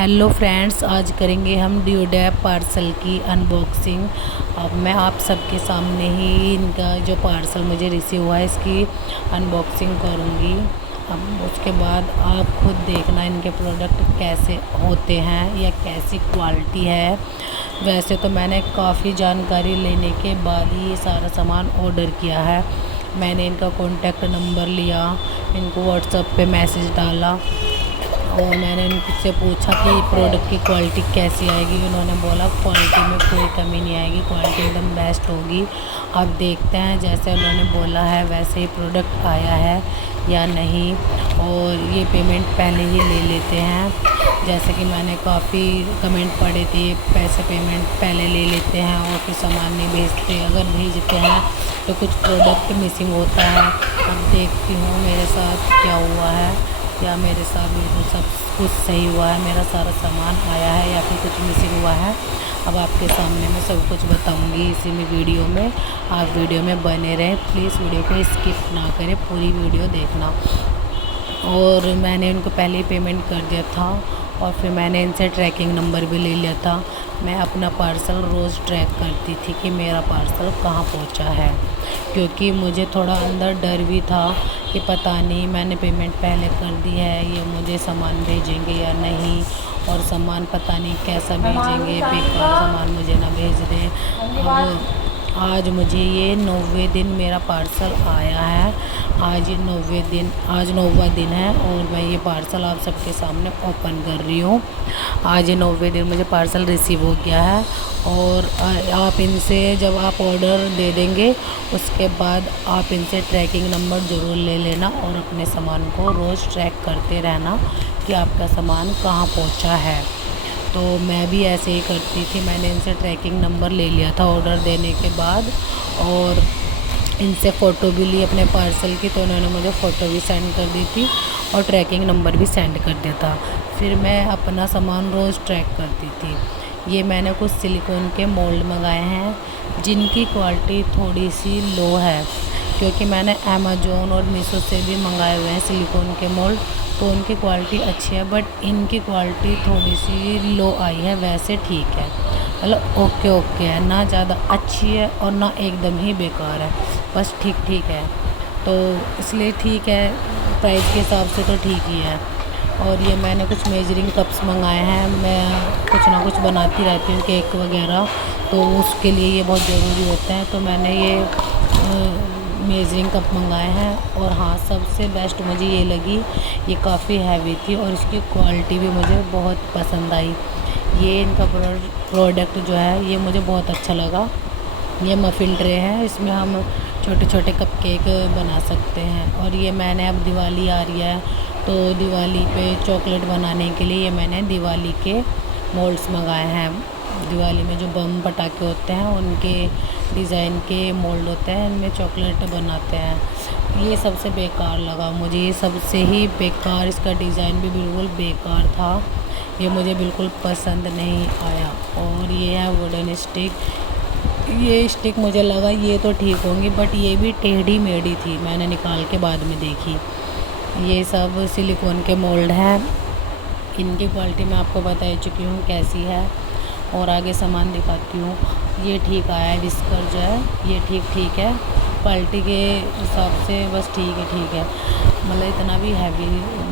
Hello friends, आज करेंगे हम डिओडैप पार्सल की अनबॉक्सिंग। अब मैं आप सबके सामने ही इनका जो पार्सल मुझे रिसीव हुआ है इसकी अनबॉक्सिंग करूँगी। अब उसके बाद आप खुद देखना इनके प्रोडक्ट कैसे होते हैं या कैसी क्वालिटी है। वैसे तो मैंने काफ़ी जानकारी लेने के बाद ही ये सारा सामान ऑर्डर किया है। मैंने इनका कॉन्टैक्ट नंबर लिया, इनको व्हाट्सएप पे मैसेज डाला और मैंने इनसे पूछा कि प्रोडक्ट की क्वालिटी कैसी आएगी। उन्होंने बोला क्वालिटी में कोई कमी नहीं आएगी, क्वालिटी एकदम बेस्ट होगी। अब देखते हैं जैसे उन्होंने बोला है वैसे ही प्रोडक्ट आया है या नहीं। और ये पेमेंट पहले ही ले लेते हैं, जैसे कि मैंने काफ़ी कमेंट पढ़े थे, पैसे पेमेंट पहले ले लेते हैं और फिर सामान नहीं भेजते। अगर भेजते हैं तो कुछ प्रोडक्ट मिसिंग होता है। अब देखती हूँ मेरे साथ क्या हुआ है, या मेरे साथ बिल्कुल सब कुछ सही हुआ है, मेरा सारा सामान आया है या फिर कुछ मिसिंग हुआ है। अब आपके सामने मैं सब कुछ बताऊंगी इसी में वीडियो में। आप वीडियो में बने रहें, प्लीज़ वीडियो को स्किप ना करें, पूरी वीडियो देखना। और मैंने उनको पहले ही पेमेंट कर दिया था और फिर मैंने इनसे ट्रैकिंग नंबर भी ले लिया था। मैं अपना पार्सल रोज़ ट्रैक करती थी कि मेरा पार्सल कहाँ पहुँचा है, क्योंकि मुझे थोड़ा अंदर डर भी था कि पता नहीं मैंने पेमेंट पहले कर दी है, ये मुझे सामान भेजेंगे या नहीं, और सामान पता नहीं कैसा भेजेंगे, बेकार सामान मुझे ना भेज दें। अब आज मुझे ये 90वें दिन मेरा पार्सल आया है। आज 9वां दिन है और मैं ये पार्सल आप सबके सामने ओपन कर रही हूँ। आज ये 90वें दिन मुझे पार्सल रिसीव हो गया है। और आप इनसे जब आप ऑर्डर दे देंगे उसके बाद आप इनसे ट्रैकिंग नंबर ज़रूर ले लेना और अपने सामान को रोज़ ट्रैक करते रहना कि आपका सामान कहाँ पहुँचा है। तो मैं भी ऐसे ही करती थी, मैंने इनसे ट्रैकिंग नंबर ले लिया था ऑर्डर देने के बाद, और इनसे फ़ोटो भी ली अपने पार्सल की, तो उन्होंने मुझे फ़ोटो भी सेंड कर दी थी और ट्रैकिंग नंबर भी सेंड कर दिया था। फिर मैं अपना सामान रोज़ ट्रैक करती थी। ये मैंने कुछ सिलिकॉन के मोल्ड मंगाए हैं जिनकी क्वालिटी थोड़ी सी लो है, क्योंकि मैंने अमेज़ोन और मीशो से भी मंगाए हुए हैं सिलिकॉन के मोल्ड, तो उनकी क्वालिटी अच्छी है, बट इनकी क्वालिटी थोड़ी सी लो आई है। वैसे ठीक है, मतलब ओके है, ना ज़्यादा अच्छी है और ना एकदम ही बेकार है, बस ठीक ठीक है। तो इसलिए ठीक है, प्राइस के हिसाब से तो ठीक ही है। और ये मैंने कुछ मेजरिंग कप्स मंगाए हैं, मैं कुछ ना कुछ बनाती रहती हूँ केक वगैरह, तो उसके लिए ये बहुत ज़रूरी होते हैं। तो मैंने ये मेजरिंग कप मंगाए हैं। और हाँ, सबसे बेस्ट मुझे ये लगी, ये काफ़ी हैवी थी और इसकी क्वालिटी भी मुझे बहुत पसंद आई। ये इनका प्रोडक्ट जो है ये मुझे बहुत अच्छा लगा। ये मफ़िन ट्रे है, इसमें हम छोटे छोटे कप केक बना सकते हैं। और ये मैंने, अब दिवाली आ रही है तो दिवाली पे चॉकलेट बनाने के लिए ये मैंने दिवाली के मोल्ड्स मंगाए हैं। दिवाली में जो बम पटाखे होते हैं उनके डिज़ाइन के मोल्ड होते हैं, इनमें चॉकलेट बनाते हैं। ये सबसे बेकार लगा मुझे, ये सबसे ही बेकार, इसका डिज़ाइन भी बिल्कुल बेकार था, ये मुझे बिल्कुल पसंद नहीं आया। और ये है वुडन स्टिक, ये स्टिक मुझे लगा ये तो ठीक होंगी, बट ये भी टेढ़ी मेढ़ी थी, मैंने निकाल के बाद में देखी। ये सब सिलिकॉन के मोल्ड हैं, इनकी क्वालिटी मैं आपको बता चुकी हूँ कैसी है। और आगे सामान दिखाती हूँ। ये ठीक आया है, विस्कर जो है ये ठीक है, क्वालिटी के हिसाब से बस ठीक है, मतलब इतना भी हैवी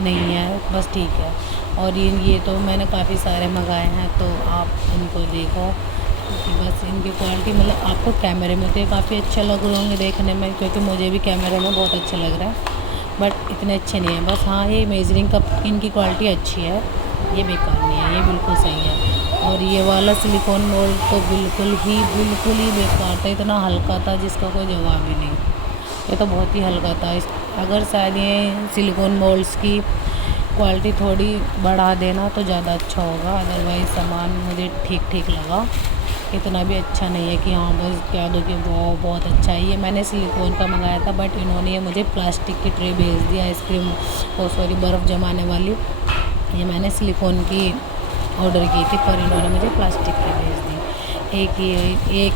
नहीं है, बस ठीक है। और ये तो मैंने काफ़ी सारे मंगाए हैं, तो आप इनको देखो कि बस इनकी क्वालिटी, मतलब आपको कैमरे में तो ये काफ़ी अच्छे लग रहे होंगे देखने में, क्योंकि मुझे भी कैमरे में बहुत अच्छा लग रहा है, बट इतने अच्छे नहीं हैं। बस हाँ, ये मेजरिंग कप इनकी क्वालिटी अच्छी है, ये बेकार नहीं है, ये बिल्कुल सही है। और ये वाला सिलिकॉन मोल्ड तो बिल्कुल ही बेकार था, इतना हल्का था जिसका कोई जवाब ही नहीं। ये तो बहुत ही हल्का था। अगर शायद ये सिलिकॉन मोल्ड्स की क्वालिटी थोड़ी बढ़ा देना तो ज़्यादा अच्छा होगा, अदरवाइज़ सामान मुझे ठीक लगा, इतना भी अच्छा नहीं है कि हाँ बस कह दो कि वो बहुत अच्छा है। ये मैंने सिलिकॉन का मंगाया था, बट इन्होंने ये मुझे प्लास्टिक की ट्रे भेज दिया, आइसक्रीम बर्फ़ जमाने वाली। ये मैंने सिलिकॉन की ऑर्डर की थी, पर इन्होंने मुझे प्लास्टिक की भेज दी।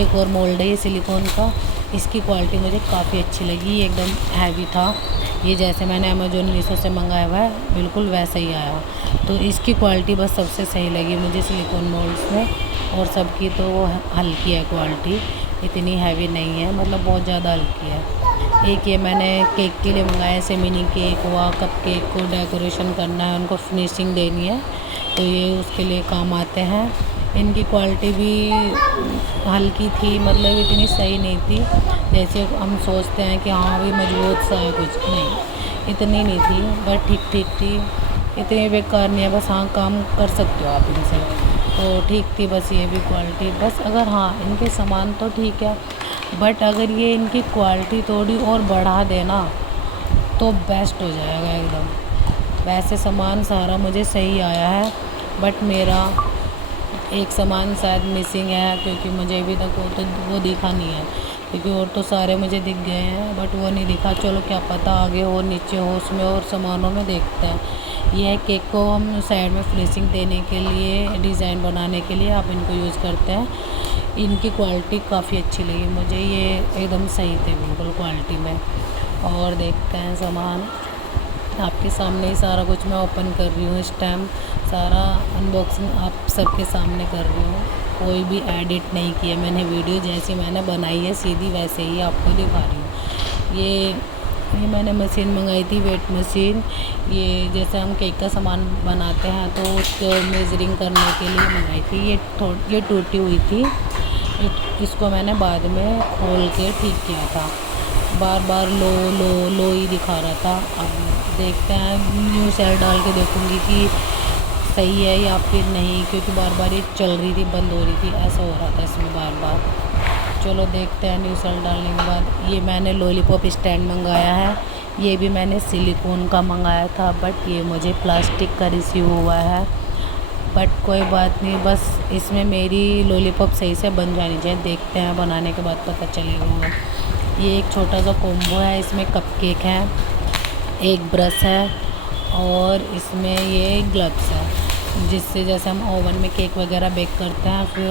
एक और मोल्ड है ये सिलिकॉन का, इसकी क्वालिटी मुझे काफ़ी अच्छी लगी, एकदम हैवी था। ये जैसे मैंने अमेज़ोन मीशो से मंगाया हुआ है बिल्कुल वैसा ही आया। तो इसकी क्वालिटी बस सबसे सही लगी मुझे सिलिकॉन मोल्ड्स में, और सबकी तो वो हल्की है क्वालिटी, इतनी हैवी नहीं है, मतलब बहुत ज़्यादा हल्की है। एक ये मैंने केक के लिए मंगाया, ऐसे मिनी केक हुआ, कप केक को डेकोरेशन करना है, उनको फिनिशिंग देनी है, तो ये उसके लिए काम आते हैं। इनकी क्वालिटी भी हल्की थी, मतलब इतनी सही नहीं थी जैसे हम सोचते हैं कि हाँ भी मजबूत सा है, कुछ नहीं, इतनी नहीं थी, बट ठीक ठीक थी, इतनी बेकार नहीं है। बस हाँ काम कर सकते हो आप इनसे, तो ठीक थी बस ये भी क्वालिटी। बस अगर हाँ इनके सामान तो ठीक है, बट अगर ये इनकी क्वालिटी थोड़ी और बढ़ा देना तो बेस्ट हो जाएगा एकदम। वैसे सामान सारा मुझे सही आया है, बट मेरा एक सामान शायद मिसिंग है, क्योंकि मुझे अभी तक वो दिखा नहीं है, क्योंकि और तो सारे मुझे दिख गए हैं बट वो नहीं दिखा। चलो क्या पता आगे हो नीचे हो, उसमें और सामानों में देखते हैं। ये केक को हम साइड में फिनिशिंग देने के लिए, डिज़ाइन बनाने के लिए आप इनको यूज़ करते हैं। इनकी क्वालिटी काफ़ी अच्छी लगी मुझे, ये एकदम सही थे बिल्कुल क्वालिटी में। और देखते हैं सामान, आपके सामने ही सारा कुछ मैं ओपन कर रही हूँ इस टाइम, सारा अनबॉक्सिंग आप सबके सामने कर रही हूँ, कोई भी एडिट नहीं किया मैंने, वीडियो जैसी मैंने बनाई है सीधी वैसे ही आपको दिखा रही हूँ। ये मैंने मशीन मंगाई थी, वेट मशीन, ये जैसे हम केक का सामान बनाते हैं तो उसको मेजरिंग करने के लिए मंगाई थी। ये टूटी हुई थी, इसको मैंने बाद में खोल के ठीक किया था, बार बार लो लो लो ही दिखा रहा था। अब देखते हैं, न्यू सेल डाल के देखूँगी कि सही है या फिर नहीं, क्योंकि बार बार ये चल रही थी, बंद हो रही थी, ऐसा हो रहा था इसमें बार बार। चलो देखते हैं न्यू सेल डालने के बाद। ये मैंने लॉलीपॉप स्टैंड मंगाया है, ये भी मैंने सिलिकॉन का मंगाया था, बट ये मुझे प्लास्टिक का रिसीव हुआ है, बट कोई बात नहीं, बस इसमें मेरी लॉलीपॉप सही से बन जानी चाहिए। देखते हैं बनाने के बाद पता चलेगा। ये एक छोटा सा कॉम्बो है, इसमें कपकेक है, एक ब्रश है, और इसमें ये ग्लव्स है, जिससे जैसे हम ओवन में केक वगैरह बेक करते हैं, फिर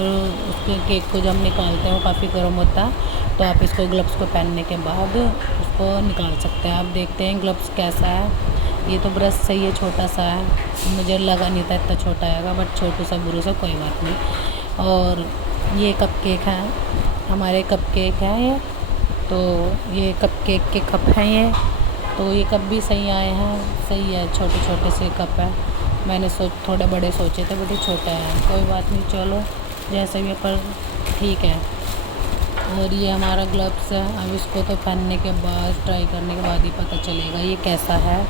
उसके केक को जब हम निकालते हैं वो काफ़ी गर्म होता है, तो आप इसको ग्लव्स को पहनने के बाद उसको निकाल सकते हैं। आप देखते हैं ग्लव्स कैसा है। ये तो ब्रश सही है, छोटा सा है, मुझे लगा नहीं था इतना छोटा आएगा, बट छोटू सा ब्रश है, कोई बात नहीं। और ये कपकेक है, हमारे कपकेक हैं ये, तो ये कपकेक के कप हैं ये, तो ये कप भी सही आए हैं, सही है, छोटे छोटे से कप है। मैंने थोड़े बड़े सोचे थे, बट ये छोटा है, कोई बात नहीं, चलो जैसे भी, पर ठीक है। और ये हमारा ग्लव्स है, अब इसको तो पहनने के बाद, ट्राई करने के बाद ही पता चलेगा ये कैसा है।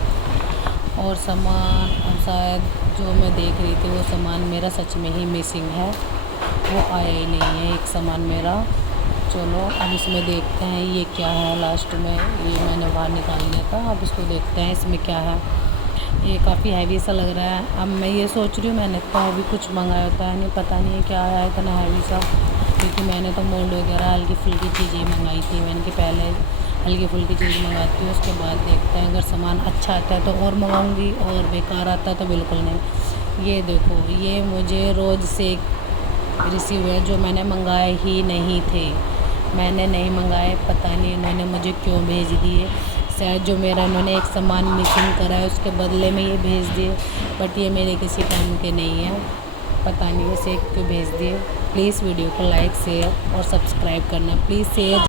और सामान अब शायद जो मैं देख रही थी वो सामान मेरा सच में ही मिसिंग है, वो आया ही नहीं है एक सामान मेरा। चलो अब इसमें देखते हैं ये क्या है। लास्ट में ये मैंने बाहर निकाल लिया था, अब इसको देखते हैं इसमें क्या है। ये काफ़ी हैवी सा लग रहा है। अब मैं ये सोच रही हूँ मैंने इतना हैवी कुछ मंगाया होता है, नहीं पता नहीं क्या है इतना हैवी सा, क्योंकि मैंने तो मोल्ड वगैरह हल्की फुल्की चीज़ें मंगाई थी। मैंने कि पहले हल्की फुल्की चीज़ मंगाती हूँ, उसके बाद देखते हैं अगर सामान अच्छा आता है तो और मंगाऊँगी, और बेकार आता है तो बिल्कुल नहीं। ये देखो, ये मुझे रोज़ से रिसीव है, जो मैंने मंगाए ही नहीं थे, मैंने नहीं मंगाए, पता नहीं इन्होंने मुझे क्यों भेज दिए। शायद जो मेरा इन्होंने एक सामान मिसिंग करा है उसके बदले में ये भेज दिए, बट ये मेरे किसी काम के नहीं है, पता नहीं इसे क्यों भेज दिए। प्लीज़ वीडियो को लाइक शेयर और सब्सक्राइब करना, प्लीज़ शेयर।